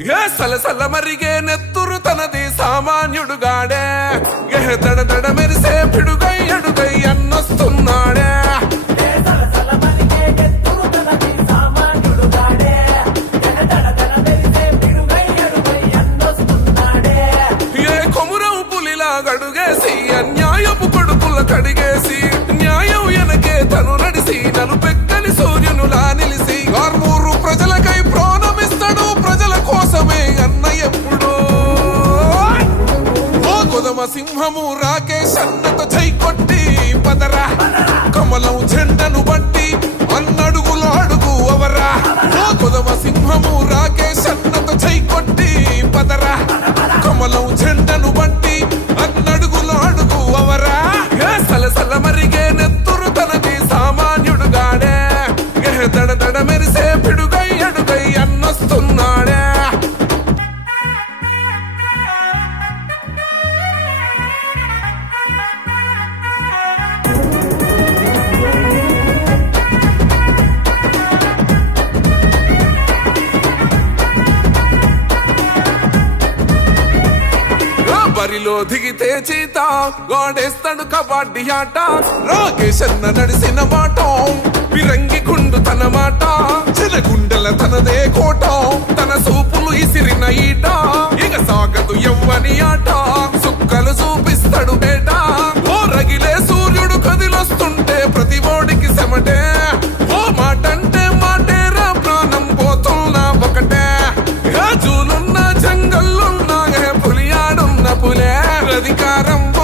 ఏ సలసల మరిగే నెత్తురు తనది సామాన్యుడుగాడే. ఏ దడ దడ మెరిసే పిడుగై అడుగై అన్నొస్తున్నాడే. ఏ కొమురం పులిలా గడుగేసి అన్యాయపు ఓ సింహము రాకేష్ అన్నతో చై కొట్టి పదరా. కమలం జెండను బట్టి అన్నడుగులు అడుగు అవరా. ఓ కొదమ సింహము రాకేష్ దారిలో దిగితే చీత. గోడేస్తాడు కబడ్డీ ఆట. రాకేష్ అన్న నడిసిన మాట విరంగి కుండు తన మాట. చిలగుండెల తనదే కోట. తన సూపులు ఇసిరిన ఈట. ఇక సాగదు ఎవ్వని ఆట. సుక్కలు చూపిస్తాడు rumba.